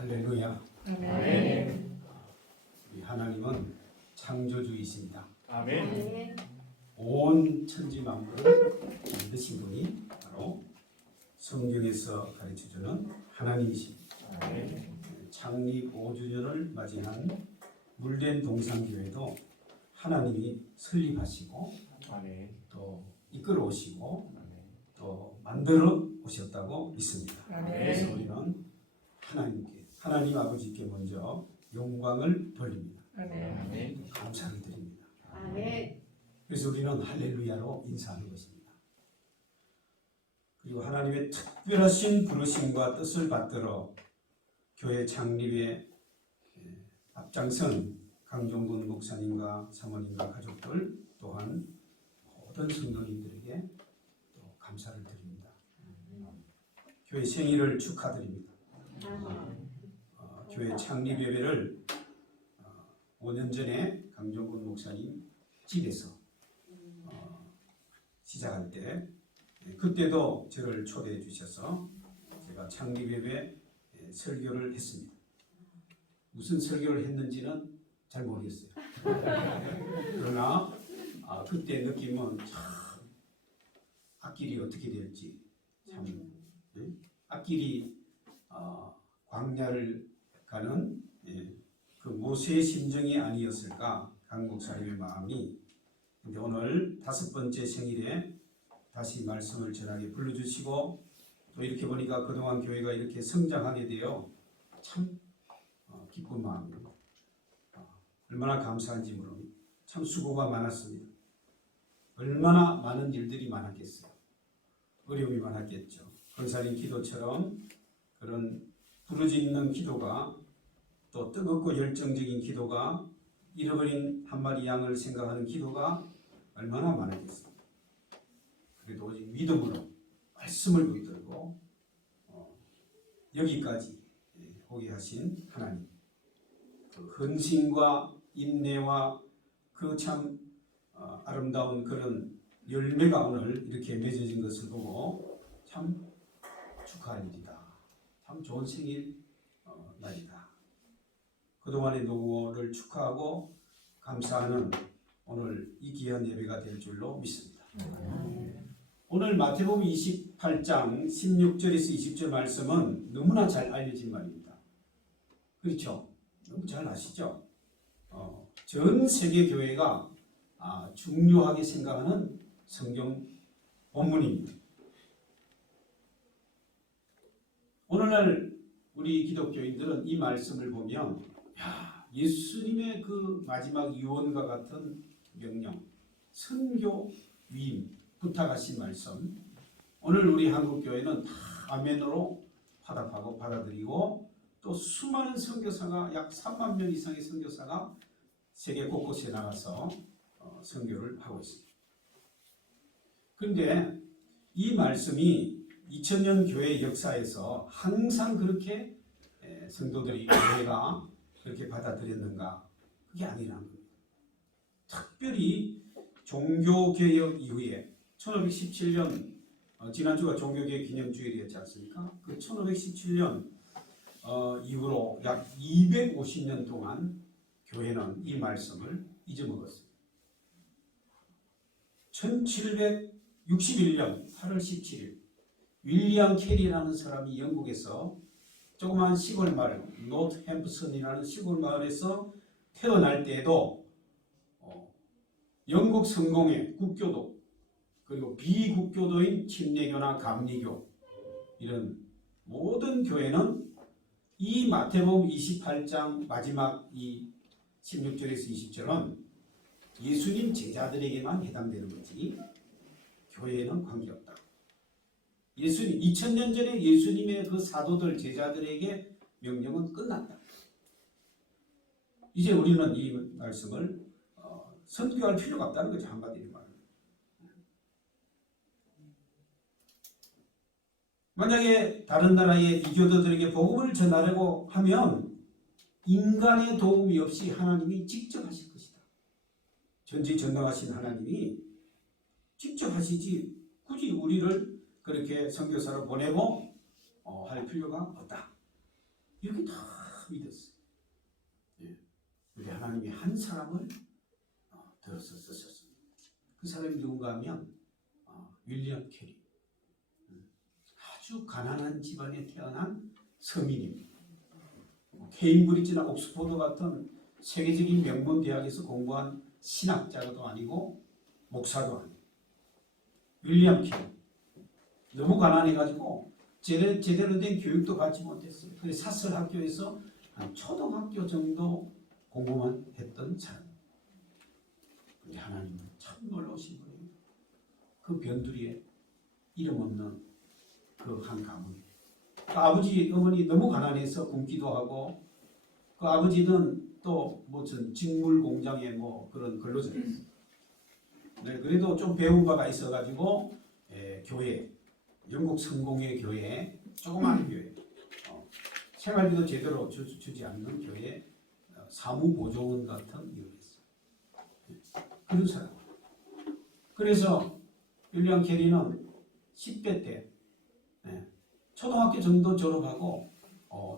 할렐루야. 아멘. 우리 하나님은 창조주이십니다. 아멘. 온 천지 만물을 만드신 분이 바로 성경에서 가르쳐주는 하나님이십니다. 아멘. 창립 5주년을 맞이한 물된 동산교회도 하나님이 설립하시고 아멘. 또 이끌어 오시고 아멘. 또 만들어 오셨다고 믿습니다. 아멘. 그래서 우리는 하나님 아버지께 먼저 영광을 돌립니다. 아멘. 감사를 드립니다. 아멘. 그래서 우리는 할렐루야로 인사하는 것입니다. 그리고 하나님의 특별하신 부르심과 뜻을 받들어 교회 창립에 앞장선 강종근 목사님과 사모님과 가족들 또한 모든 성도님들에게 또 감사를 드립니다. 교회 생일을 축하드립니다. 교회 창립 예배를 5년 전에 강종근 목사님 집에서 시작할 때 그때도 저를 초대해 주셔서 제가 창립 예배 설교를 했습니다. 무슨 설교를 했는지는 잘 모르겠어요. 그러나 그때 느낌은 참 앞길이 어떻게 될지 참 앞길이 광야를 가는 그 모세의 심정이 아니었을까 강 목사님의 마음이. 근데 오늘 5번째 생일에 다시 말씀을 전하게 불러주시고 또 이렇게 보니까 그동안 교회가 이렇게 성장하게 되어 참 기쁜 마음입니다. 얼마나 감사한지 모릅니다. 참 수고가 많았습니다. 얼마나 많은 일들이 많았겠어요. 어려움이 많았겠죠. 권사님 기도처럼 그런 부르짖는 기도가 또 뜨겁고 열정적인 기도가 잃어버린 한 마리 양을 생각하는 기도가 얼마나 많았겠습니까? 그래도 오직 믿음으로 말씀을 붙들고 여기까지 오게 하신 하나님, 그 헌신과 인내와 그 참 아름다운 그런 열매가 오늘 이렇게 맺어진 것을 보고 참 축하할 일이다. 참 좋은 생일 날이다. 그동안의 노고를 축하하고 감사하는 오늘 이 귀한 예배가 될 줄로 믿습니다. 오늘 마태복음 28장 16절에서 20절 말씀은 너무나 잘 알려진 말입니다. 그렇죠? 너무 잘 아시죠? 전 세계 교회가 중요하게 생각하는 성경 본문입니다. 오늘날 우리 기독교인들은 이 말씀을 보면 예수님의 그 마지막 유언과 같은 명령, 선교 위임, 부탁하신 말씀, 오늘 우리 한국교회는 다 아멘으로 화답하고 받아들이고 또 수많은 선교사가 약 3만 명 이상의 선교사가 세계 곳곳에 나가서 선교를 하고 있습니다. 그런데 이 말씀이 2000년 교회 역사에서 항상 그렇게 성도들이 교회가 그렇게 받아들였는가? 그게 아니라는 겁니다. 특별히 종교개혁 이후에 1517년 지난주가 종교개혁 기념주일이었지 않습니까? 그 1517년 이후로 약 250년 동안 교회는 이 말씀을 잊어먹었습니다. 1761년 8월 17일 윌리엄 캐리라는 사람이 영국에서 조그마한 시골 마을 노트햄프슨이라는 시골 마을에서 태어날 때에도 영국 성공의 국교도 그리고 비국교도인 침례교나 감리교 이런 모든 교회는 이 마태복음 28장 마지막 이 16절에서 20절은 예수님 제자들에게만 해당되는 거지 교회에는 관계없다. 2000년 전에 예수님의 그 사도들 제자들에게 명령은 끝났다. 이제 우리는 이 말씀을 선교할 필요가 없다는 거죠. 한마디로 말하면. 만약에 다른 나라의 이교도들에게 복음을 전하려고 하면 인간의 도움이 없이 하나님이 직접 하실 것이다. 전지전능하신 하나님이 직접 하시지 굳이 우리를 그렇게 선교사로 보내고 할 필요가 없다. 이렇게 다 믿었어요. 예. 우리 하나님이 한 사람을 들어서 쓰셨습니다. 그 사람이 누군가 하면 윌리엄 캐리. 아주 가난한 집안에 태어난 서민입니다. 케임브리지나 옥스퍼드 같은 세계적인 명문 대학에서 공부한 신학자도 아니고 목사도 아니고 윌리엄 캐리. 너무 가난해가지고 제대로 된 교육도 받지 못했어요. 그래서 사설 학교에서 한 초등학교 정도 공부만 했던 사람. 근데 하나님은 참 놀라우신 분이에요. 그 변두리에 이름 없는 그 한 가문. 그 아버지 어머니 너무 가난해서 굶기도 하고 그 아버지는 또 무슨 직물 공장에 뭐 그런 근로자였어요. 네, 그래도 좀 배운 바가 있어가지고 교회 영국 성공회 교회 조그마한 교회 생활비도 제대로 주지 않는 교회 사무보조원 같은 일을 했어요. 그런 사람. 그래서 윌리엄 캐리는 10대 때 초등학교 정도 졸업하고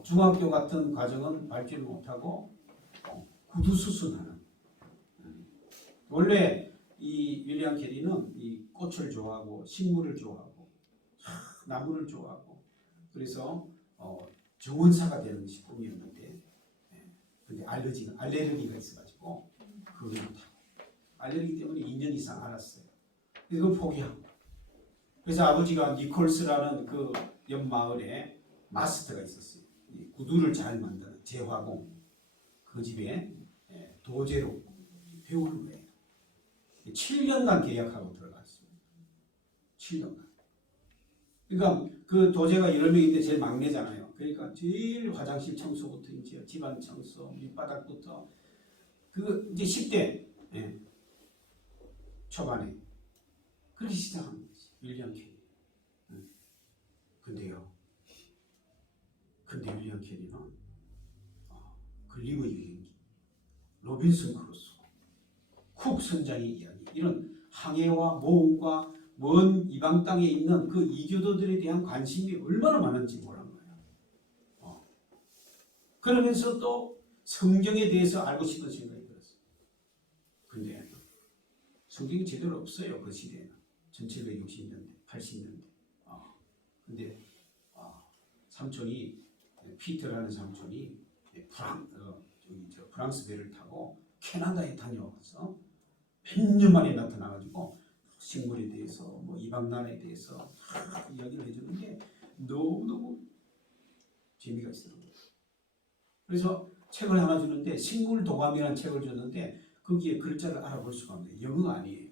중학교 같은 과정은 밟지를 못하고 구두수순하는 원래 이 윌리엄 캐리는 이 꽃을 좋아하고 식물을 좋아하고 나무를 좋아하고 그래서 정원사가 되는 것이 꿈이었는데 근데 알레르기가 있어가지고 그걸 못하고 알레르기 때문에 2년 이상 앓았어요. 이걸 포기하고 그래서 아버지가 니콜스라는 그 옆 마을에 마스터가 있었어요. 구두를 잘 만드는 제화공 그 집에 도제로 배우는 거예요. 7년간 계약하고 들어갔습니다. 7년간. 그러니까 그 도제가 10명인데 제일 막내잖아요. 그러니까 제일 화장실 청소부터 이제 집안 청소, 밑바닥부터 그 이제 10대 초반에 그렇게 시작한 거지. 윌리엄 캐리. 근데 윌리엄 캐리는 글리버 유행기, 로빈슨 크루소, 쿡 선장의 이야기 이런 항해와 모험과 먼 이방 땅에 있는 그 이교도들에 대한 관심이 얼마나 많은지 모르는 거예요. 그러면서 또 성경에 대해서 알고 싶은 생각이 들었어요. 근데 성경이 제대로 없어요. 그 시대에는 1760년대, 80년대. 근데 삼촌이 피터라는 삼촌이 프랑스 배를 타고 캐나다에 다녀와서 몇 년 만에 나타나가지고 식물에 대해서 뭐 이방 나라에 대해서 이야기를 해주는데 너무너무 재미가 있어요. 그래서 책을 하나 주는데 식물도감이라는 책을 줬는데 거기에 글자를 알아볼 수가 없네요. 영어가 아니에요.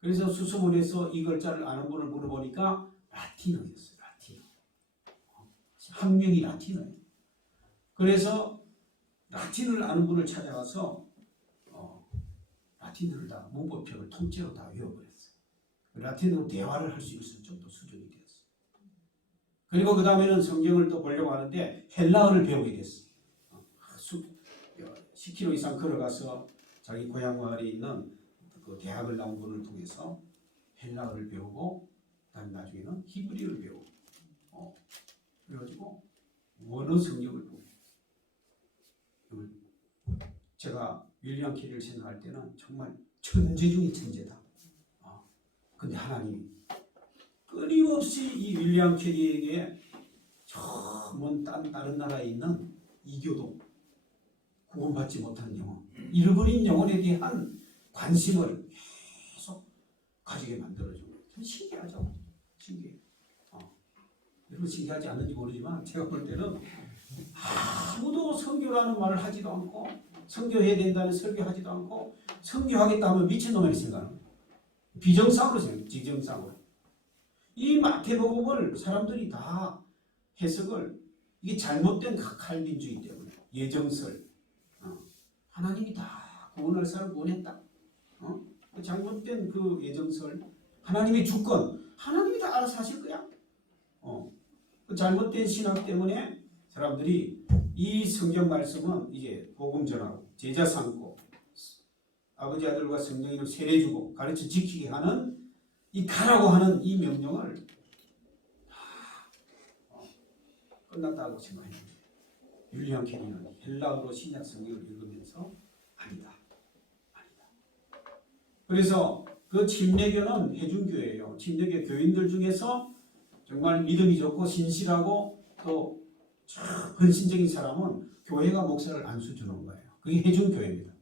그래서 수소문해서 이 글자를 아는 분을 물어보니까 라틴어였어요. 라틴어. 학명이 라틴어예요. 그래서 라틴을 아는 분을 찾아가서 라틴어를 다 문법표를 통째로 다 외워버렸어요. 라틴어로 대화를 할 수 있을 정도 수준이 되었어요. 그리고 그 다음에는 성경을 또 보려고 하는데 헬라어를 배우게 됐어요. 10km 이상 걸어가서 자기 고향 마을에 있는 그 대학을 나온 분을 통해서 헬라어를 배우고 그다음 나중에는 히브리어를 배우고 그래가지고 원어 성경을 보고 제가 윌리엄 캐리를 생각할 때는 정말 천재 중의 천재다. 근데 하나님이 끊임없이 이 윌리엄 캐리에게 저 먼 다른 나라에 있는 이교도 구원받지 못한 영혼, 잃어버린 영혼에 대한 관심을 계속 가지게 만들어준 거예요. 참 신기하죠? 신기해요. 여러분 신기하지 않는지 모르지만 제가 볼 때는 아무도 선교라는 말을 하지도 않고 선교해야 된다는 설교하지도 않고 선교하겠다 하면 미친놈이라고 생각하는 거예요. 비정상으로 생각해요. 지정상으로. 이 마태복음을 사람들이 다 해석을 이게 잘못된 칼빈주의 때문에 예정설 하나님이 다 구원할 사람 구원했다. 잘못된 그 예정설 하나님의 주권 하나님이 다 알아서 하실 거야. 그 잘못된 신학 때문에 사람들이 이 성경 말씀은 이제 복음 전하고 제자 삼고 아버지 아들과 성령 이름 세례 주고 가르쳐 지키게 하는 이 가라고 하는 이 명령을 다 끝났다고 생각합니다. 윌리엄 캐리는 헬라어로 신약 성경을 읽으면서 아니다. 그래서 그 침례교는 해중교회예요. 침례교 교인들 중에서 정말 믿음이 좋고 신실하고 또 헌신적인 사람은 교회가 목사를 안수 주는 거예요. 그게 해중교회입니다.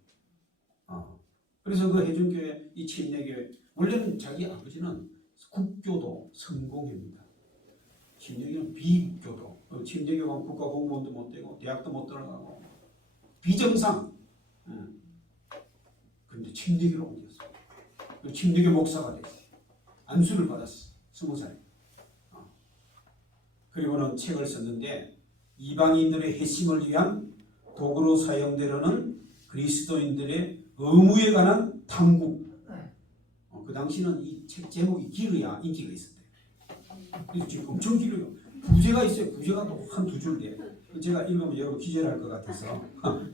그래서 그 해중교회, 이 침례교회, 원래는 자기 아버지는 국교도 성공입니다. 침례교는 비국교도, 침례교가 국가 공무원도 못 되고 대학도 못 들어가고 비정상. 그런데 침례교로 옮겼어요. 침례교 목사가 됐어요. 안수를 받았어요. 20살. 그리고는 책을 썼는데 이방인들의 회심을 위한 도구로 사용되려는 그리스도인들의 의무에 관한 탐구. 그 당시는 이 책 제목이 길어야 인기가 있었대요. 그래서 지금 엄청 길어요. 부제가 있어요. 부제가 또 한두 줄이에요. 제가 읽으면 여러분 기절할 것 같아서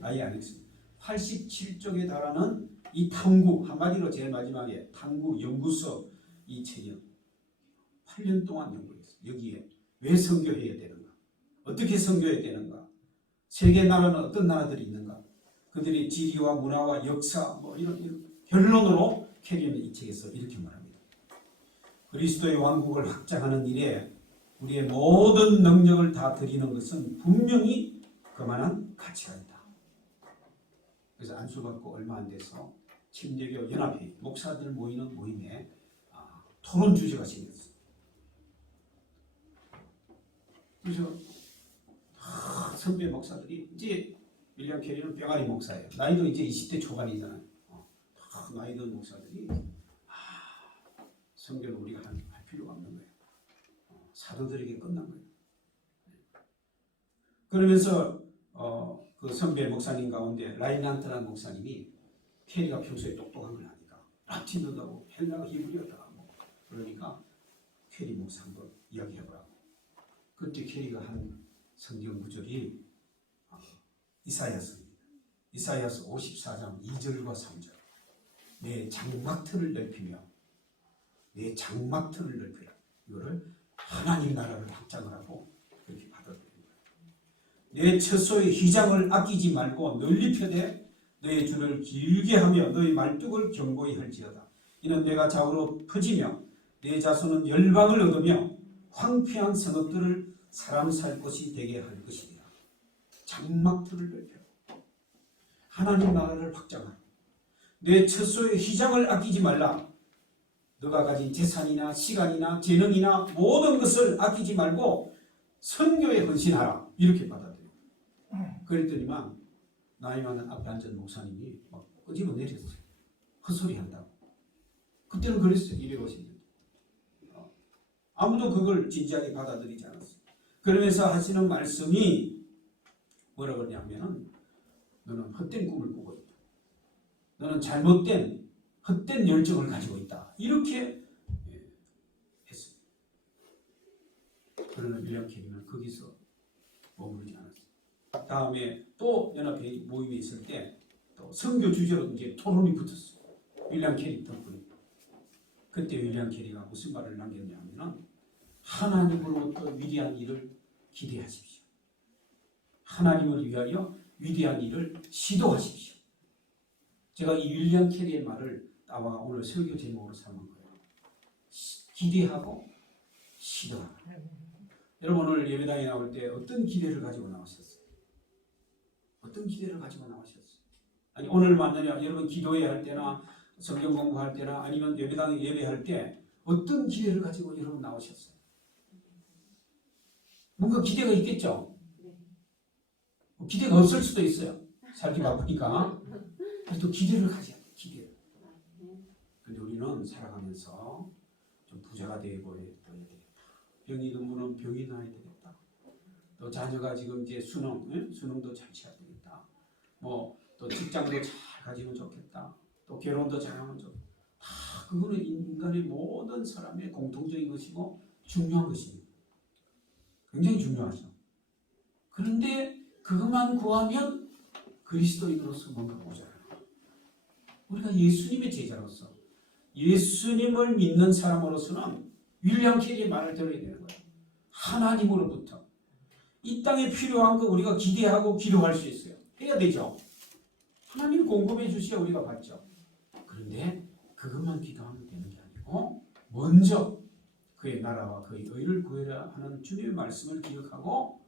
아예 안 읽습니다. 87쪽에 달하는 이 탐구, 한마디로 제일 마지막에 탐구 연구소, 이 책이 8년 동안 연구했어요. 여기에 왜 선교해야 되는가, 어떻게 선교해야 되는가, 세계 나라는 어떤 나라들이 있는가, 그들의 지리와 문화와 역사 뭐 이런 결론으로 캐리는 이 책에서 이렇게 말합니다. 그리스도의 왕국을 확장하는 일에 우리의 모든 능력을 다 드리는 것은 분명히 그만한 가치가 있다. 그래서 안수받고 얼마 안 돼서 침례교 연합회 목사들 모이는 모임에 토론 주제가 생겼어요. 그래서 선배 목사들이, 이제 윌리엄 캐리는 병아리 목사예요. 나이도 이제 20대 초반이잖아요. 나이 든 목사들이 선교는 우리가 할 필요가 없는 거예요. 사도들에게 끝난 거예요. 그러면서 그 선배 목사님 가운데 라인란트라는 목사님이 캐리가 평소에 똑똑한 걸 아니까 라틴어도 헬라어 히브리어다 그러니까 캐리 목사 한번 이야기해보라고. 그때 캐리가 한 성경 구절이 이사야서입니다. 이사야서 54장 2절과 3절. 내 장막틀을 넓히며 내 장막틀을 넓히라. 이거를 하나님 나라를 확장을 하고 그렇게 받아들인 거예요. 내 처소의 휘장을 아끼지 말고 널리 펴되 너의 줄을 길게 하며 너의 말뚝을 견고히 할지어다. 이는 내가 좌우로 퍼지며 내 자손은 열방을 얻으며 황폐한 성읍들을 사람 살 곳이 되게 할 것이니라. 장막틀을 넓혀 하나님 나라를 확장하라. 내 처소의 휘장을 아끼지 말라. 너가 가진 재산이나 시간이나 재능이나 모든 것을 아끼지 말고 선교에 헌신하라. 이렇게 받아들여요. 그랬더니만 나이 많은 앞에 앉은 목사님이 막 끄집어 내렸어요. 헛소리 한다고. 그때는 그랬어요. 250년. 아무도 그걸 진지하게 받아들이지 않았어요. 그러면서 하시는 말씀이 뭐라고 그러냐면은 너는 헛된 꿈을 꾸고 있다. 너는 잘못된 헛된 열정을 가지고 있다. 이렇게 했습니다. 그러나 윌리엄 캐리는 거기서 머무르지 않았어요. 다음에 또 연합회 모임이 있을 때 또 선교 주제로 이제 토론이 붙었어요. 윌리엄 캐리 덕분에. 그때 윌리엄 캐리가 무슨 말을 남겼냐면은 하나님으로부터 위대한 일을 기대하십시오. 하나님을 위하여 위대한 일을 시도하십시오. 제가 이 윌리엄 캐리의 말을 따와 오늘 설교 제목으로 삼은 거예요. 기대하고 시도하라. 여러분 오늘 예배당에 나올 때 어떤 기대를 가지고 나오셨어요? 어떤 기대를 가지고 나오셨어요? 아니 오늘 만나냐 여러분 기도해야 할 때나 성경 공부할 때나 아니면 예배당에 예배할 때 어떤 기대를 가지고 여러분 나오셨어요? 뭔가 기대가 있겠죠? 기대가 없을 수도 있어요. 살기 바쁘니까. 그래도 기대를 가져야 돼. 기대를. 근데 우리는 살아가면서 좀 부자가 되어야 되겠다. 병이 드문은 병이 나야 되겠다. 또 자녀가 지금 이제 수능도 잘 쳐야 되겠다. 뭐 또 직장도 잘 가지면 좋겠다. 또 결혼도 잘하면 좋겠다. 다 그거는 인간의 모든 사람의 공통적인 것이고 중요한 것입니다. 굉장히 중요하죠. 그런데 그것만 구하면 그리스도인으로서 뭔가 모자라요. 우리가 예수님의 제자로서 예수님을 믿는 사람으로서는 윌리엄 캐리의 말을 들어야 되는 거예요. 하나님으로부터 이 땅에 필요한 거 우리가 기대하고 기도할 수 있어요. 해야 되죠. 하나님 공급해 주셔야 우리가 받죠. 그런데 그것만 기도하면 되는 게 아니고 먼저 그의 나라와 그의 의를 구해라 하는 주님의 말씀을 기억하고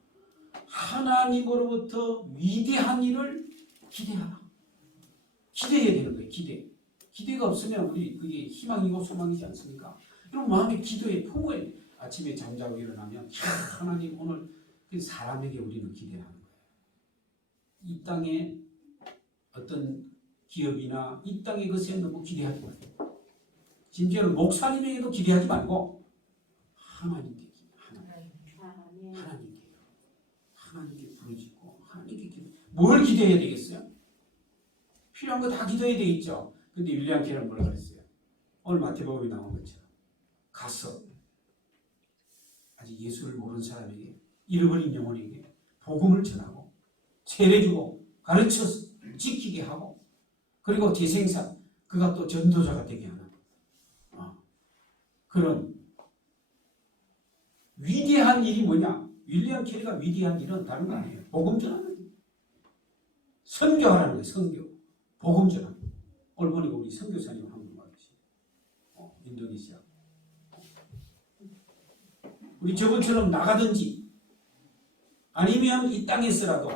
하나님으로부터 위대한 일을 기대하라. 기대해야 되는 거예요. 기대가 없으면 우리 그게 희망이고 소망이지 않습니까? 그럼 마음에 기도에 품어야 돼. 아침에 잠자고 일어나면 하나님 오늘 그 사람에게 우리는 기대하는 거예요. 이 땅에 어떤 기업이나 이 땅의 것에 너무 기대하지 말고 심지어는 목사님에게도 기대하지 말고 하나님께 하나님께 부르짖고 하나님께 뭘 기대해야 되겠어요? 필요한 거 다 기도해야 되겠죠. 근데 윌리엄 캐런 뭐라 그랬어요? 오늘 마태복음에 나온 것처럼 가서 아직 예수를 모르는 사람에게 잃어버린 영혼에게 복음을 전하고 세례주고 가르쳐 지키게 하고 그리고 재생산 그가 또 전도자가 되게 하는 그런 위대한 일이 뭐냐? 윌리엄 캐리가 위대한 일은 다른 거 아니에요. 복음 전하는 일. 선교하라는 거예요. 선교. 복음 전하는 거. 오늘 보니까 우리 선교사님 한 분 말이지. 인도네시아. 우리 저번처럼 나가든지 아니면 이 땅에서라도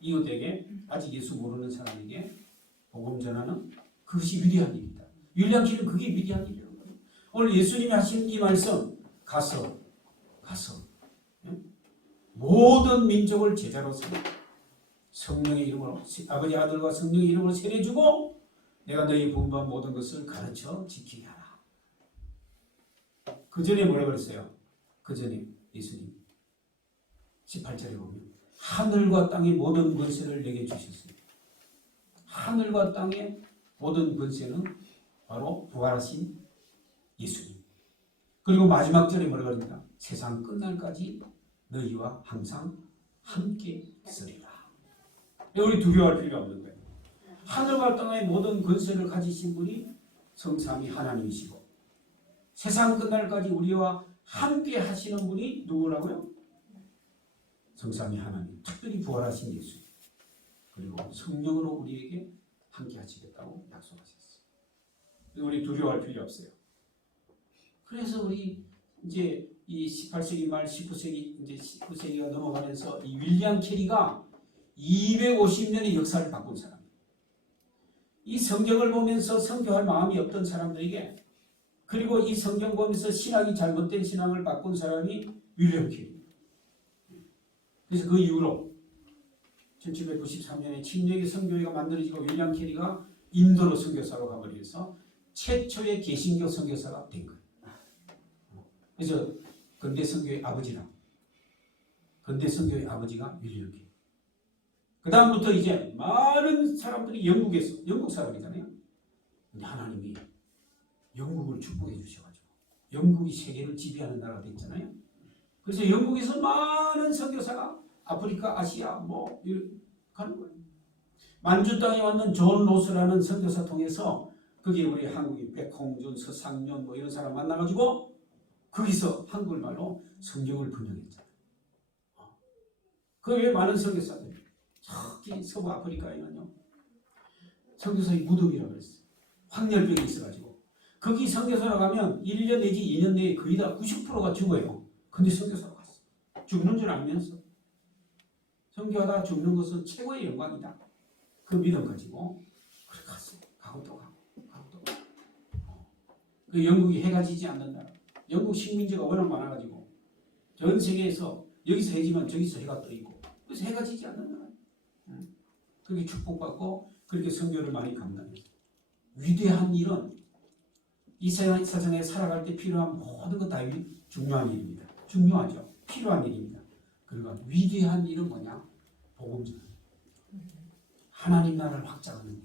이웃에게 아직 예수 모르는 사람에게 복음 전하는 그것이 위대한 일이다. 윌리엄 캐리는 그게 위대한 일이라는 거예요. 오늘 예수님이 하신 이 말씀 가서 모든 민족을 제자로 삼아 성령의 이름으로 아버지 아들과 성령의 이름으로 세례주고 내가 너희 분부한 모든 것을 가르쳐 지키게 하라. 그 전에 뭐라 그랬어요? 그 전에 예수님 18절에 보면 하늘과 땅의 모든 권세를 내게 주셨어요. 하늘과 땅의 모든 권세는 바로 부활하신 예수님. 그리고 마지막 절에 뭐라 그럽니까? 세상 끝날까지 너희와 항상 함께 있으리라. 우리 두려워할 필요가 없는 거예요. 하늘과 땅의 모든 권세를 가지신 분이 성삼위 하나님이시고 세상 끝날까지 우리와 함께 하시는 분이 누구라고요? 성삼위 하나님. 특별히 부활하신 예수. 그리고 성령으로 우리에게 함께 하시겠다고 약속하셨어요. 우리 두려워할 필요 없어요. 그래서 우리 이제 이 18세기 말 19세기 이제 19세기가 넘어가면서 이 윌리엄 캐리가 250년의 역사를 바꾼 사람이에요. 이 성경을 보면서 선교할 마음이 없던 사람들에게 그리고 이 성경 보면서 신학이 잘못된 신앙을 바꾼 사람이 윌리엄 캐리입니다. 그래서 그 이후로 1793년에 침례교 선교회가 만들어지고 윌리엄 캐리가 인도로 선교사로 가버려서 최초의 개신교 선교사가 된 거예요. 그래서 근대 선교의 아버지라. 근대 선교의 아버지가 윌리엄 캐리. 그 다음부터 이제 많은 사람들이 영국에서 영국 사람이잖아요. 근데 하나님이 영국을 축복해 주셔가지고 영국이 세계를 지배하는 나라가 됐잖아요. 그래서 영국에서 많은 선교사가 아프리카, 아시아 뭐 가는 거예요. 만주 땅에 왔는 존 로스라는 선교사 통해서 거기에 우리 한국인 백홍준, 서상년 뭐 이런 사람 만나가지고 거기서 한국말로 성경을 번역했잖아요. 그 외에 많은 선교사들이 저기 서부 아프리카에는요 선교사의 무덤이라고 그랬어요. 황열병이 있어가지고 거기 선교사로 가면 1년 내지 2년 내에 거의 다 90%가 죽어요. 근데 선교사로 갔어요. 죽는 줄 알면서 선교하다 죽는 것은 최고의 영광이다. 그 믿음 가지고 그렇게 갔어요. 가고 또 가고. 그 영국이 해가 지지 않는 나라. 영국 식민지가 워낙 많아가지고 전 세계에서 여기서 해지면 저기서 해가 떠 있고 그래서 해가 지지 않는 나라. 그렇게 축복받고 그렇게 선교를 많이 감당했어요. 위대한 일은 이 세상에 살아갈 때 필요한 모든 것 다 중요한 일입니다. 중요하죠. 필요한 일입니다. 그리고 위대한 일은 뭐냐? 복음 전하는 일. 하나님 나라를 확장하는 일.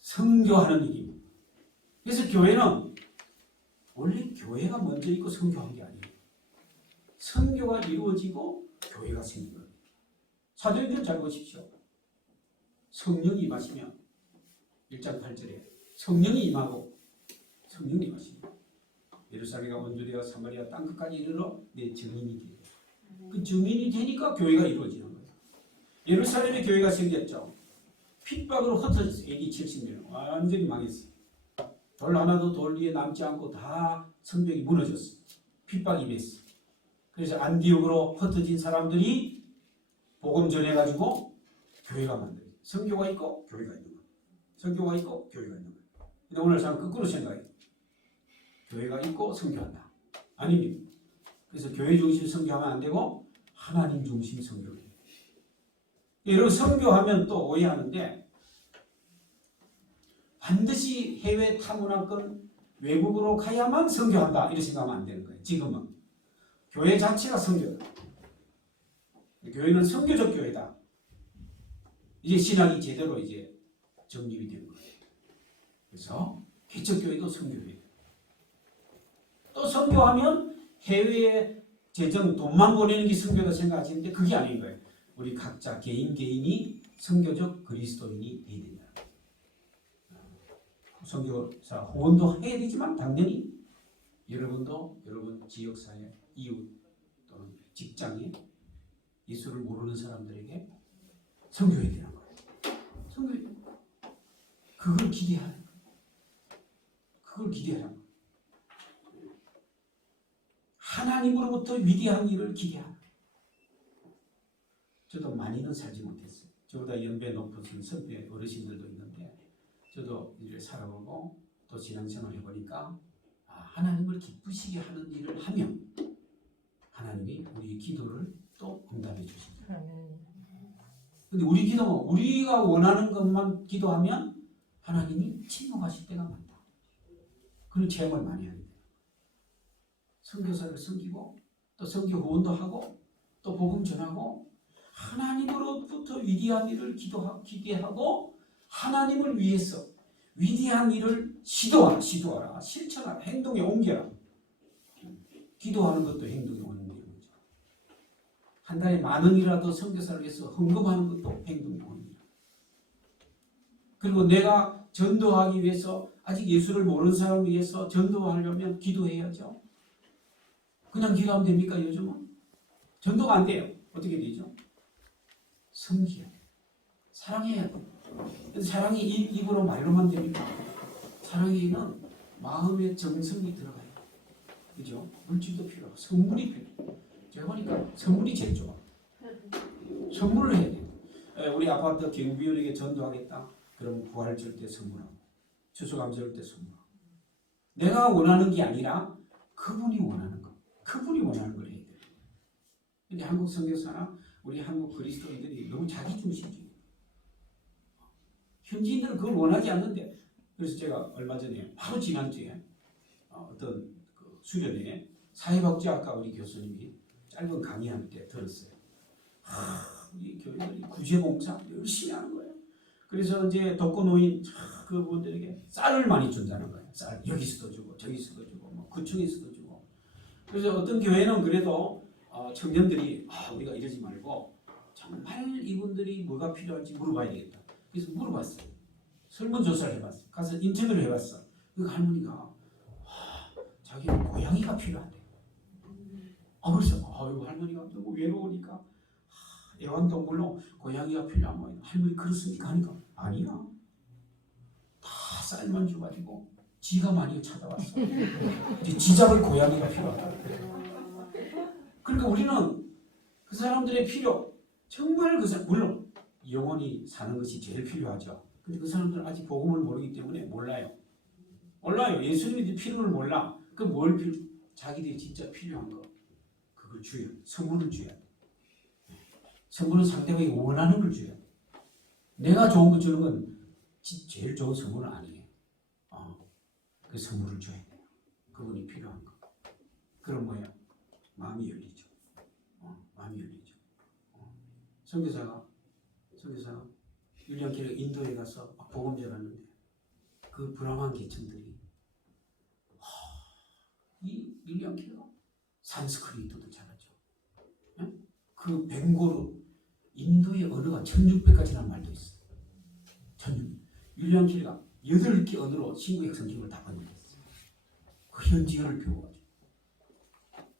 선교하는 일입니다. 그래서 교회는 원래 교회가 먼저 있고 선교한 게 아니에요. 선교가 이루어지고 교회가 생긴 겁니다. 사도행전 잘 보십시오. 성령이 임하시면 1장 8절에 성령이 임하고 성령이 임하시면 예루살렘과 온 유대와 사마리아 땅끝까지 이르러 내 증인이 되리라. 그 증인이 되니까 교회가 이루어지는 거예요. 예루살렘에 교회가 생겼죠. 핍박으로 흩어졌어요. AD 70년 완전히 망했어요. 돌 하나도 돌 위에 남지 않고 다 성벽이 무너졌어요. 핍박이 임했어요. 그래서 안디옥으로 흩어진 사람들이 복음 전해가지고 교회가 만들어요. 성교가 있고 교회가 있는 거예요. 성교가 있고 교회가 있는 거예요. 근데 오늘 사람 거꾸로 생각해요. 교회가 있고 성교한다. 아닙니다. 그래서 교회 중심 성교하면 안 되고 하나님 중심 성교해요. 여러분 성교하면 또 오해하는데 반드시 해외 타문화권 외국으로 가야만 성교한다 이렇게 생각하면 안 되는 거예요. 지금은 교회 자체가 성교다. 교회는 성교적 교회다. 이제 신학이 제대로 이제 정립이 된 거예요. 그래서 개척교회도 성교회예요. 또 성교하면 해외에 재정 돈만 보내는 게 성교다 생각하시는데 그게 아닌 거예요. 우리 각자 개인이 성교적 그리스도인이 돼야 된다. 선교사 후원도 해야 되지만 당연히 여러분도 여러분 지역사회, 이웃 또는 직장에 예수를 모르는 사람들에게 선교해야 되는 거예요. 선교해야 되는 거예요. 그걸 기대하는 거예요. 그걸 기대하는 거예요. 하나님으로부터 위대한 일을 기대하는 거예요. 저도 많이는 살지 못했어요. 저보다 연배 높으신 선배 어르신들도 있는데 저도 일을 살아보고 또 신앙생활을 해보니까 하나님을 기쁘시게 하는 일을 하면 하나님이 우리 기도를 또 응답해 주십니다. 근데 우리 기도는 우리가 원하는 것만 기도하면 하나님이 침묵하실 때가 많다. 그런 체험을 많이 하게 돼요. 선교사를 섬기고 또 선교 후원도 하고 또 복음 전하고 하나님으로부터 위대한 일을 기대하고 하나님을 위해서 위대한 일을 시도하라, 실천하라, 행동에 옮겨라. 기도하는 것도 행동에 옮기는 거죠. 한 달에 10,000원이라도 선교사를 위해서 헌금하는 것도 행동에 옮기라. 그리고 내가 전도하기 위해서 아직 예수를 모르는 사람을 위해서 전도하려면 기도해야죠. 그냥 기도하면 됩니까 요즘은? 전도가 안 돼요. 어떻게 되죠? 섬기야 돼요. 사랑해야 돼요. 사랑이 입으로 말로만 됩니까? 사랑에는 마음의 정성이 들어가요. 그죠? 물질도 필요하고 선물이 필요해요. 제가 보니까 선물이 제일 좋아. 선물을 해야 돼요. 우리 아파트 경비원에게 전도하겠다. 그럼 부활절 때 선물하고 추수감사절 때 선물하고 내가 원하는 게 아니라 그분이 원하는 거. 그분이 원하는 걸 해야 돼요. 근데 한국 선교사나 우리 한국 그리스도인들이 너무 자기중심적이에요. 현지인들은 그걸 원하지 않는데 그래서 제가 얼마 전에 바로 지난주에 어떤 그 수련회에 사회복지학과 우리 교수님이 짧은 강의할 때 들었어요. 우리 교회들이 구제봉사 열심히 하는 거예요. 그래서 이제 독거노인 그분들에게 쌀을 많이 준다는 거예요. 쌀 여기서도 주고 저기서도 주고 뭐 구청에서도 주고. 그래서 어떤 교회는 그래도 청년들이 우리가 이러지 말고 정말 이분들이 뭐가 필요할지 물어봐야 되겠다. 그래서 물어봤어요. 설문조사를 해봤어요. 가서 인터뷰를 해봤어. 그 할머니가 자기는 고양이가 필요하대. 그래서 이거 할머니가 너무 외로우니까 애완동물로 고양이가 필요한 거예요. 할머니 그렇습니까? 하니까 아니야. 다 쌀만 줘가지고 지가 많이 찾아왔어. 이제 지 잡을 고양이가 필요하다. 그러니까 우리는 그 사람들의 필요 정말 물론 영원히 사는 것이 제일 필요하죠. 근데 그 사람들은 아직 복음을 모르기 때문에 몰라요. 예수님이 필요를 몰라. 그럼 자기들이 진짜 필요한 거 그걸 줘야 돼. 선물을 줘야 돼. 선물은 상대방이 원하는 걸 줘야 돼. 내가 좋은 거 주는 건 제일 좋은 선물은 아니에요. 그 선물을 줘야 돼요. 그분이 필요한 거. 그럼 뭐야? 마음이 열리죠. 마음이 열리죠. 선교사가 윌리엄 캐리가 인도에 가서 복음 전하는데 그 불안한 계층들이 이 윌리엄 캐리가 산스크리트도 잘하죠. 그 벵고르 인도의 언어가 1600가지라는 말도 있어요. 1600. 윌리엄 캐리가 8개 언어로 신구약 성경을 다 번역했어요. 그 현지어를 배워가지고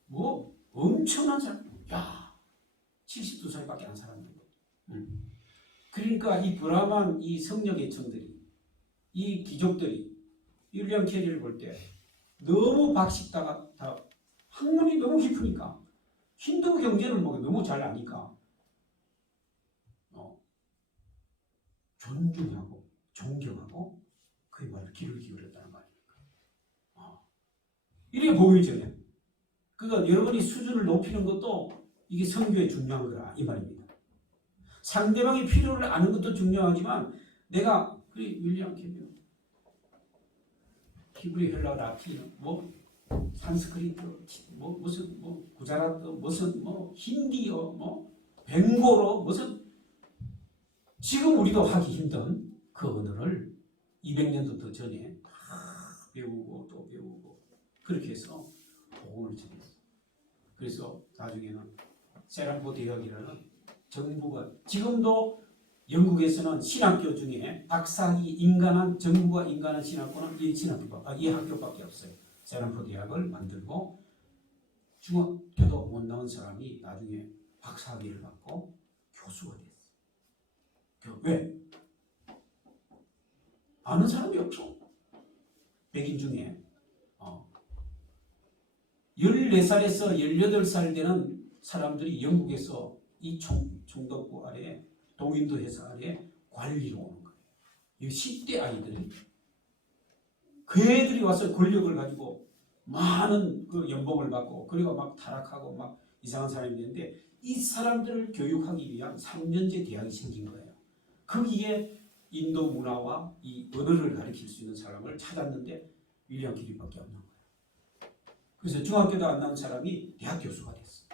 뭐 엄청난 사람. 야 72살밖에 안 살았는데. 그러니까 이 브라만 이 성녀계층들이 이 귀족들이 윌리엄 캐리를 볼 때 너무 박식다가 다 학문이 너무 깊으니까 힌두 경제를 뭐 너무 잘 아니까 존중하고 존경하고 그야말로 귀를 기울였다는 말입니까? 이게 보이잖아요. 그러니까 여러분이 수준을 높이는 것도 이게 선교에 중요한 거라 이 말입니다. 상대방의 필요를 아는 것도 중요하지만 내가 윌리엄 캐리 히브리 헬라 라틴 뭐 산스크리트 뭐 무슨 뭐 구자라트 무슨 뭐 힌디어 뭐 벵고로 무슨 지금 우리도 하기 힘든 그 언어를 200년도 더 전에 다 배우고 또 배우고 그렇게 해서 복음을 전했어. 그래서 나중에는 세란포 대학이라는 정부가 지금도 영국에서는 신학교 중에 박사학위 인간한 정부가 인간한 신학교는 이 학교밖에 없어요. 세란포 대학을 만들고 중학교도 못 나온 사람이 나중에 박사학위를 받고 교수가 됐어. 왜? 아는 사람이 없어. 백인 중에 14살에서 18살 되는 사람들이 영국에서 이 총독부 아래 동인도 회사 아래 관리로 오는 거예요. 이 10대 아이들이 그 애들이 와서 권력을 가지고 많은 그 연봉을 받고 그리고 막 타락하고 막 이상한 사람이 되는데 이 사람들을 교육하기 위한 3년제 대학이 생긴 거예요. 거기에 인도 문화와 이 언어를 가르칠 수 있는 사람을 찾았는데 윌리엄 캐리밖에 없는 거예요. 그래서 중학교도 안 나온 사람이 대학 교수가 됐어.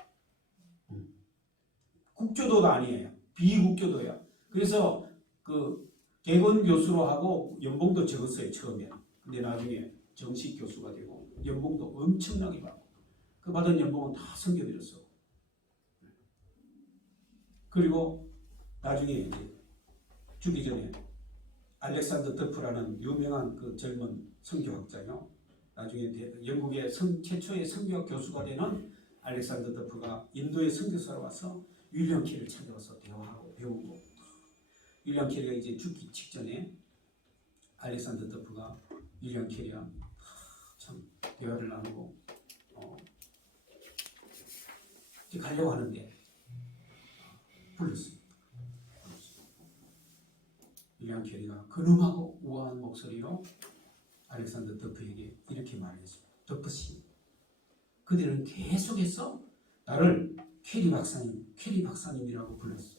국교도가 아니에요. 비국교도야. 그래서 그 대건 교수로 하고 연봉도 적었어요 처음에. 근데 나중에 정식 교수가 되고 연봉도 엄청나게 받고 그 받은 연봉은 다 섬겨드렸어. 그리고 나중에 이제 죽기 전에 알렉산더 더프라는 유명한 그 젊은 선교학자요. 나중에 영국의 최초의 선교학 교수가 되는 알렉산더 더프가 인도의 선교사로 와서 윌리엄 캐리를 찾아와서 대화하고 배우고 윌리엄 캐리가 이제 죽기 직전에 알렉산더 더프가 윌리엄 캐리와 참 대화를 나누고 이제 가려고 하는데 불렀습니다. 윌리엄 캐리가 근엄하고 우아한 목소리로 알렉산더 더프에게 이렇게 말했습니다. 더프씨, 그들은 계속해서 나를 캐리 박사님이라고 불렀어.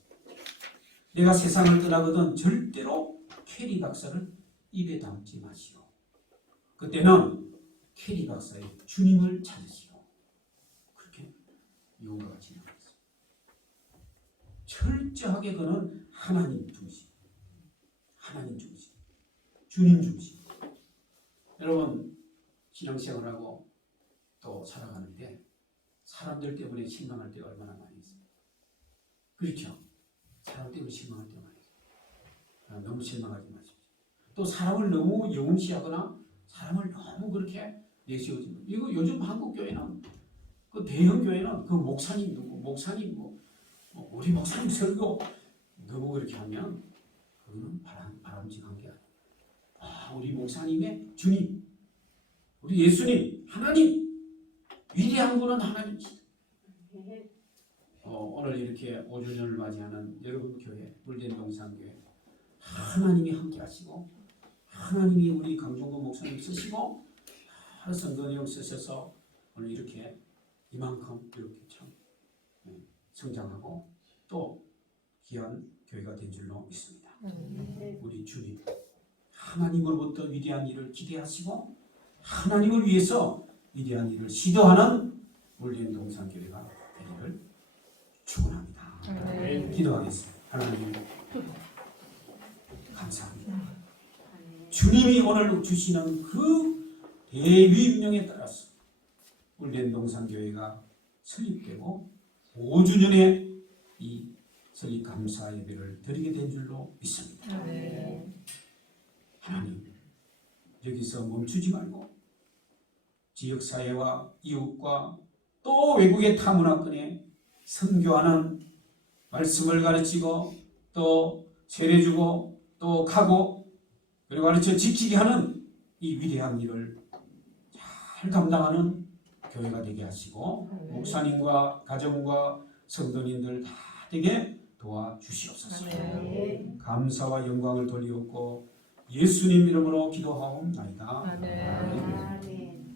내가 세상을 떠나거든 절대로 캐리 박사를 입에 담지 마시오. 그때는 캐리 박사의 주님을 찾으시오. 그렇게 유언가가 진행했어요. 철저하게 그는 하나님 중심, 주님 중심. 여러분 신앙생활하고 또 살아가는데 사람들 때문에 실망할 때가 얼마나 많이 있어요. 그렇죠? 사람 때문에 실망할 때가 많이 있어요. 너무 실망하지 마십시오. 또 사람을 너무 영웅시하거나 사람을 너무 그렇게 내세우지. 이거 요즘 한국 교회는 그 대형 교회는 그 목사님 누구, 목사님 뭐 우리 목사님 설교 너무 그렇게 하면 그거는 바람직한 게 아니에요. 우리 목사님의 주님, 우리 예수님, 하나님, 위대한 분은 하나님이시다. 오늘 이렇게 5주년을 맞이하는 여러분 교회, 물된동산교회 하나님이 함께 하시고 하나님이 우리 강종건 목사님 쓰시고 성도님 쓰셔서 오늘 이렇게 이만큼 이렇게 참 성장하고 또 귀한 교회가 된 줄로 믿습니다. 우리 주님 하나님으로부터 위대한 일을 기대하시고 하나님을 위해서 위대한 일을 시도하는 물린동산교회가 되기를 축원합니다. 기도하겠습니다. 하나님 감사합니다. 주님이 오늘 주시는 그 대위명에 따라서 물린동산교회가 설립되고 5주년의 이 설립 감사 예배를 드리게 된 줄로 믿습니다. 하나님 여기서 멈추지 말고 지역사회와 이웃과 또 외국의 타문화권에 선교하는 말씀을 가르치고 또 세례주고 또 가고 그리고 가르쳐 지키게 하는 이 위대한 일을 잘 감당하는 교회가 되게 하시고 목사님과 가정과 성도님들 다 되게 도와주시옵소서. 감사와 영광을 돌리옵고 예수님 이름으로 기도하옵나이다. 아멘. 아멘. 아멘.